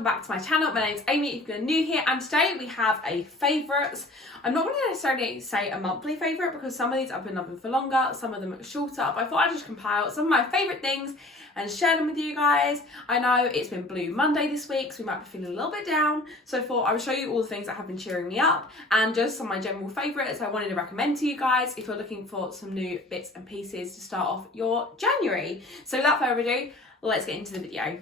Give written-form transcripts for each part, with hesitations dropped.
welcome back to my channel. My name's Amy if you're new here, and today we have a favourites. I'm not going to necessarily say a monthly favourite because some of these I've been loving for longer, some of them are shorter, but I thought I'd just compile some of my favourite things and share them with you guys. I know it's been Blue Monday this week, so we might be feeling a little bit down, so I thought I would show you all the things that have been cheering me up and just some of my general favourites I wanted to recommend to you guys if you're looking for some new bits and pieces to start off your January. So without further ado, let's get into the video.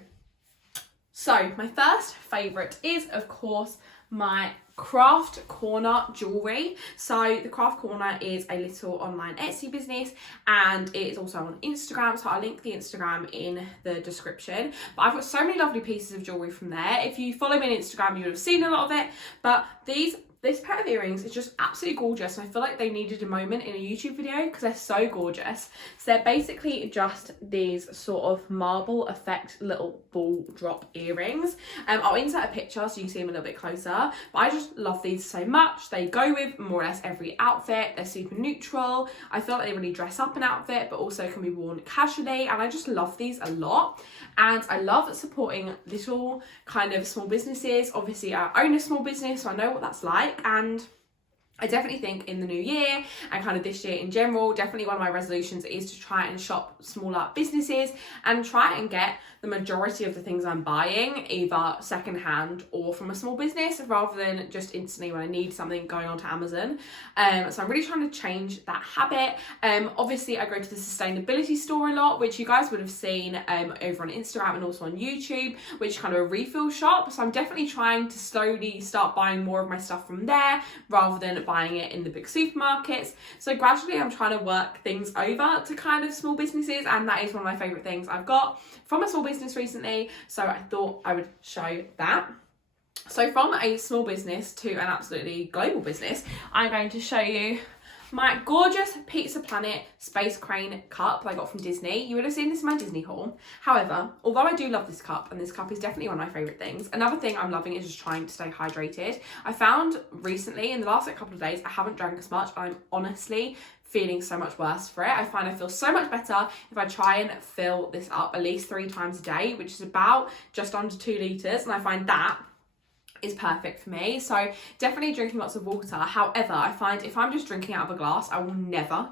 So my first favourite is of course my Craft Corner jewellery. So the Craft Corner is a little online Etsy business and it is also on Instagram, so I'll link the Instagram in the description. But I've got so many lovely pieces of jewellery from there. If you follow me on Instagram you would have seen a lot of it, but this pair of earrings is just absolutely gorgeous, and I feel like they needed a moment in a YouTube video because they're so gorgeous. So they're basically just these sort of marble effect little ball drop earrings. I'll insert a picture so you can see them a little bit closer, but I just love these so much. They go with more or less every outfit. They're super neutral. I feel like they really dress up an outfit but also can be worn casually, and I just love these a lot. And I love supporting little kind of small businesses. Obviously I own a small business, so I know what that's like. And I definitely think in the new year and kind of this year in general, definitely one of my resolutions is to try and shop smaller businesses and try and get the majority of the things I'm buying either secondhand or from a small business rather than just instantly when I need something going onto Amazon. So I'm really trying to change that habit. Obviously I go to the sustainability store a lot, which you guys would have seen over on Instagram and also on YouTube, which is kind of a refill shop. So I'm definitely trying to slowly start buying more of my stuff from there rather than buying it in the big supermarkets. So gradually I'm trying to work things over to kind of small businesses, and that is one of my favourite things I've got from a small business recently, so I thought I would show that. So from a small business to an absolutely global business, I'm going to show you my gorgeous Pizza Planet Space Crane cup I got from Disney. You would have seen this in my Disney haul. However, although I do love this cup, and this cup is definitely one of my favourite things, another thing I'm loving is just trying to stay hydrated. I found recently, in the last couple of days, I haven't drank as much. I'm honestly feeling so much worse for it. I find I feel so much better if I try and fill this up at least 3 times a day, which is about just under 2 litres, and I find that is perfect for me. So definitely drinking lots of water. However, I find if I'm just drinking out of a glass, I will never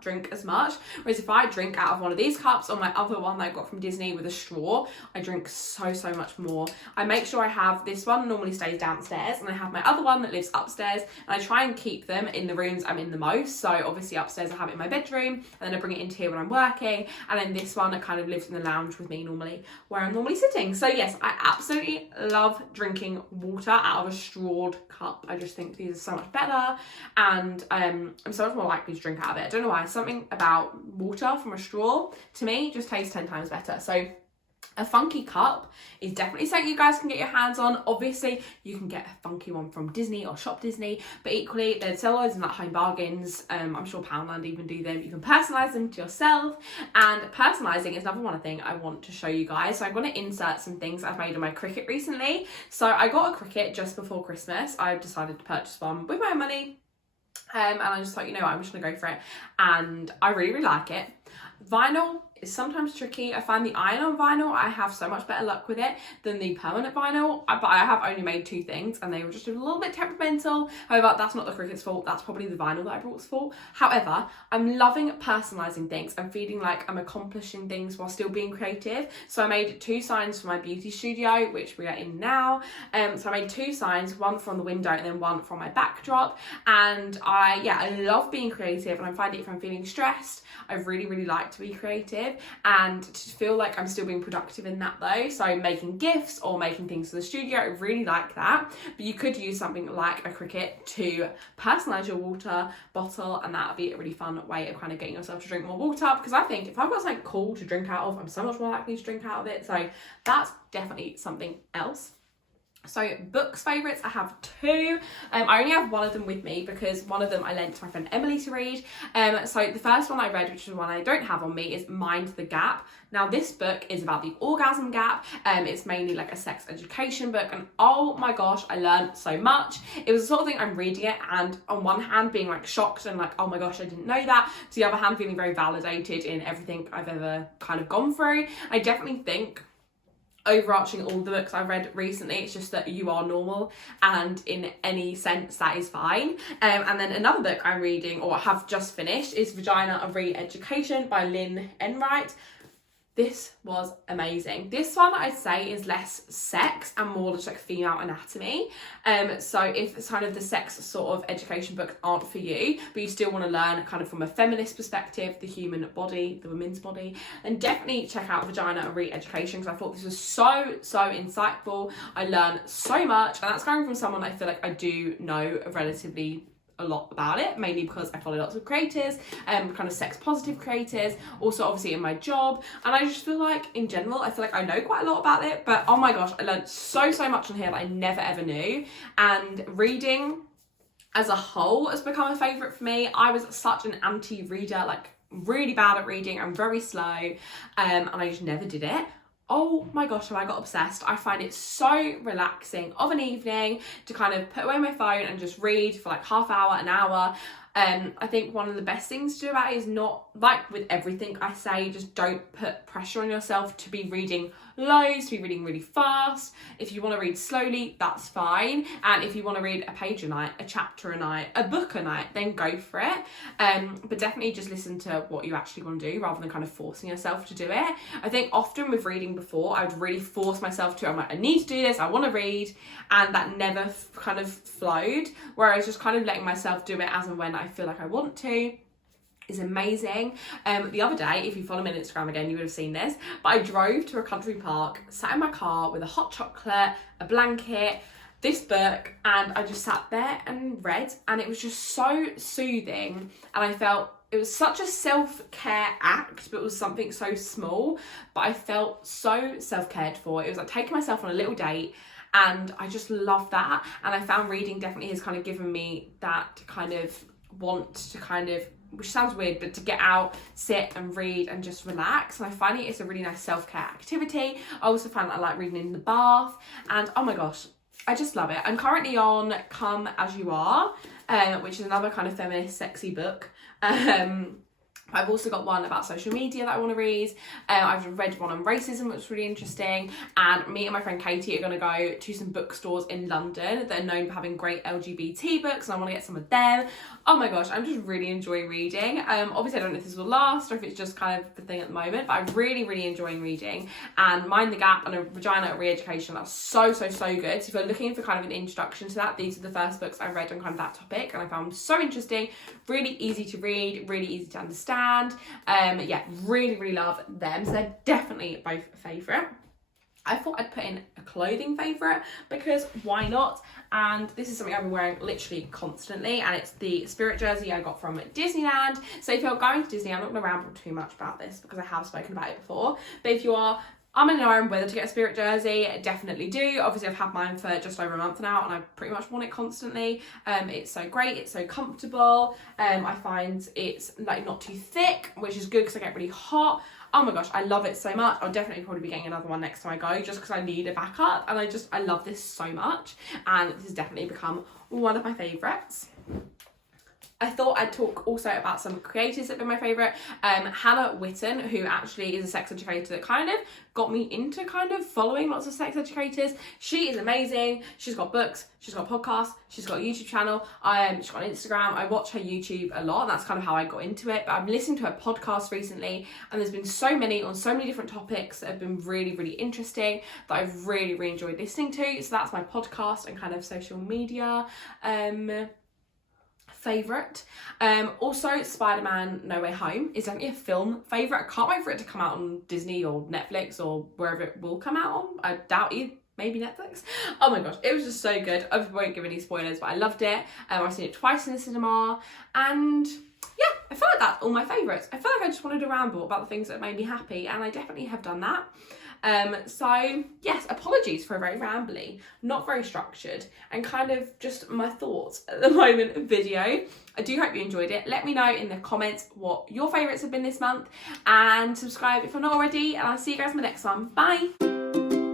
drink as much. Whereas if I drink out of one of these cups or my other one that I got from Disney with a straw, I drink so much more. I make sure I have this one normally stays downstairs, and I have my other one that lives upstairs, and I try and keep them in the rooms I'm in the most. So obviously upstairs I have it in my bedroom, and then I bring it into here when I'm working, and then this one that kind of lives in the lounge with me normally, where I'm normally sitting. So yes, I absolutely love drinking water out of a strawed cup. I just think these are so much better, and I'm so much more likely to drink out of it. I don't know why, something about water from a straw to me just tastes 10 times better. So a funky cup is definitely something you guys can get your hands on. Obviously, you can get a funky one from Disney or Shop Disney, but equally, they'd sell loads in like home bargains. I'm sure Poundland even do them. You can personalise them to yourself, and personalising is another one thing I want to show you guys. So I'm going to insert some things I've made on my Cricut recently. So I got a Cricut just before Christmas. I decided to purchase one with my own money, and I just thought, you know what, I'm just going to go for it, and I really like it. Vinyl is sometimes tricky. I find the iron-on vinyl, I have so much better luck with it than the permanent vinyl, but I have only made 2 things and they were just a little bit temperamental. However, that's not the Cricut's fault, that's probably the vinyl that I brought's fault. However, I'm loving personalising things and feeling like I'm accomplishing things while still being creative. So I made 2 signs for my beauty studio, which we are in now. So I made 2 signs, one from the window and then one from my backdrop. And I love being creative, and I find if I'm feeling stressed, I really like to be creative and to feel like I'm still being productive in that though. So making gifts or making things for the studio, I really like that. But you could use something like a Cricut to personalise your water bottle, and that would be a really fun way of kind of getting yourself to drink more water, because I think if I've got something cool to drink out of, I'm so much more likely to drink out of it. So that's definitely something else. So books favourites, I have 2. I only have one of them with me because one of them I lent to my friend Emily to read. So the first one I read, which is one I don't have on me, is Mind the Gap. Now this book is about the orgasm gap. It's mainly like a sex education book, and oh my gosh, I learned so much. It was the sort of thing I'm reading it and on one hand being like shocked and like, oh my gosh, I didn't know that. To the other hand, feeling very validated in everything I've ever kind of gone through. I definitely think overarching all the books I've read recently. It's just that you are normal, and in any sense that is fine. And then another book I'm reading, or have just finished, is Vagina of Re-Education by Lynn Enright. This was amazing. This one I'd say is less sex and more just like female anatomy. So if it's kind of the sex sort of education books aren't for you, but you still want to learn kind of from a feminist perspective, the human body, the women's body, then definitely check out Vagina of Re-Education, because I thought this was so insightful. I learned so much, and that's coming from someone I feel like I do know relatively a lot about it, mainly because I follow lots of creators, kind of sex positive creators, also obviously in my job, and I just feel like in general I feel like I know quite a lot about it. But oh my gosh, I learned so much on here that I never ever knew. And reading as a whole has become a favourite for me. I was such an anti-reader, like really bad at reading. I'm very slow, and I just never did it. Oh my gosh, have I got obsessed. I find it so relaxing of an evening to kind of put away my phone and just read for like half hour, an hour. I think one of the best things to do about it is not, like with everything I say, just don't put pressure on yourself to be reading loads, to be reading really fast. If you want to read slowly, that's fine. And if you want to read a page a night, a chapter a night, a book a night, then go for it. But definitely just listen to what you actually want to do rather than kind of forcing yourself to do it. I think often with reading before, I would really force myself to, I'm like, I need to do this, I want to read, and that never kind of flowed. Whereas just kind of letting myself do it as and when I feel like I want to is amazing. The other day, if you follow me on Instagram again, you would have seen this, but I drove to a country park, sat in my car with a hot chocolate, a blanket, this book, and I just sat there and read, and it was just so soothing, and I felt it was such a self-care act, but it was something so small, but I felt so self-cared for. It was like taking myself on a little date, and I just love that. And I found reading definitely has kind of given me that kind of want to kind of, which sounds weird, but to get out, sit and read and just relax. And I find it's a really nice self-care activity. I also find that I like reading in the bath, and oh my gosh, I just love it. I'm currently on Come As You Are, which is another kind of feminist sexy book. I've also got one about social media that I want to read. I've read one on racism, which was really interesting. And me and my friend Katie are going to go to some bookstores in London that are known for having great LGBT books, and I want to get some of them. Oh my gosh, I'm just really enjoying reading. Obviously I don't know if this will last or if it's just kind of the thing at the moment, but I'm really enjoying reading. And Mind the Gap and a Vagina of Re-Education, that's so good. So if you're looking for kind of an introduction to that, these are the first books I read on kind of that topic, and I found them so interesting, really easy to read, really easy to understand. Yeah, really love them. So they're definitely both a favourite. I thought I'd put in a clothing favourite because why not? And this is something I've been wearing literally constantly, and it's the Spirit jersey I got from Disneyland. So if you're going to Disney, I'm not going to ramble too much about this because I have spoken about it before, but if you are unknown whether to get a Spirit jersey, definitely do. Obviously I've had mine for just over a month now, and I pretty much worn it constantly. It's so great, it's so comfortable. I find it's like not too thick, which is good because I get really hot. Oh my gosh, I love it so much. I'll definitely probably be getting another one next time I go, just because I need a backup, and I love this so much, and this has definitely become one of my favourites. I thought I'd talk also about some creators that have been my favourite. Hannah Witten, who actually is a sex educator that kind of got me into kind of following lots of sex educators. She is amazing. She's got books, she's got podcasts, she's got a YouTube channel, she's got an Instagram. I watch her YouTube a lot, and that's kind of how I got into it. But I've listened to her podcast recently, and there's been so many on so many different topics that have been really interesting that I've really enjoyed listening to. So that's my podcast and kind of social media favourite. Also Spider-Man No Way Home is definitely a film favourite. I can't wait for it to come out on Disney or Netflix or wherever it will come out on. I doubt it. Maybe Netflix. Oh my gosh, it was just so good. I won't give any spoilers, but I loved it. I've seen it twice in the cinema, and yeah, I feel like that's all my favourites. I feel like I just wanted to ramble about the things that made me happy, and I definitely have done that. So yes, apologies for a very rambly, not very structured, and kind of just my thoughts at the moment video. I do hope you enjoyed it. Let me know in the comments what your favourites have been this month, and subscribe if you're not already, and I'll see you guys in the next one. Bye!